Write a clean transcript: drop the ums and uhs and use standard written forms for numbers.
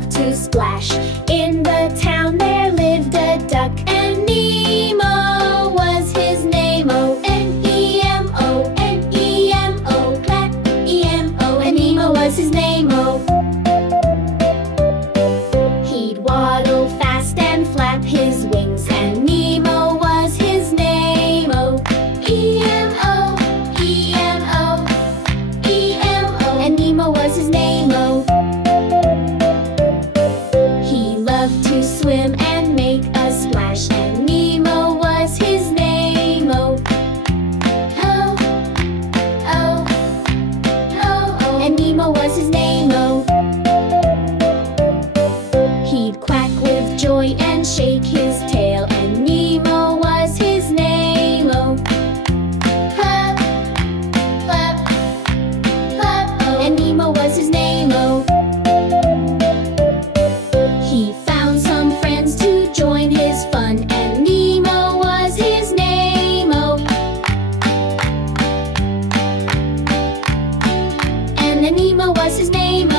loved to splash. In the town there lived a duck, and Nemo was his name-o. N-E-M-O, N-E-M-O, clap, E-M-O, and Nemo was his name-o. He'd waddle fast and flap his wings, and Nemo was his name-o. E-M-O, E-M-O, E-M-O, and Nemo was his name-o. He loved to swim and make a splash, and Nemo was his name-o. Oh, oh, oh, oh, and Nemo was his name-o. He'd quack with joy and shake his tail, and Nemo was his name-o. Clap, clap, clap, oh, and Nemo was his name-o. He found some friends to join his fun, and Nemo was his name-o. And then Nemo was his name-o.